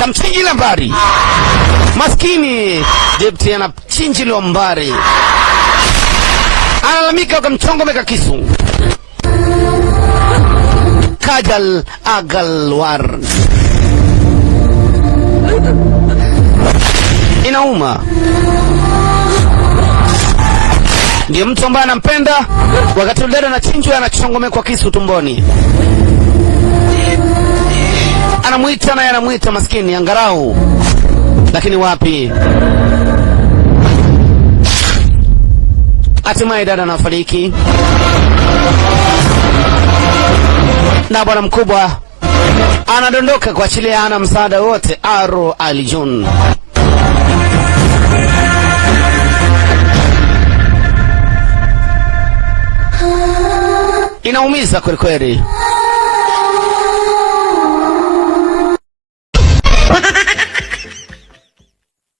kamchinjila mbari. Maskini Jepti anachinjiliwa mbari, analamika, wakamchongomeka kisu. Kajal Agalwar, inauma. Ndiye mtu ambaye anampenda, wakati dada anachinjwa anachongomekwa kisu tumboni. Anamuita naye anamuita maskini angarau, lakini wapi. Hatimaye dada anafariki na bwana mkubwa anadondoka kuachilia hana msaada wote. Aro Alijun inaumiza kweli kweli.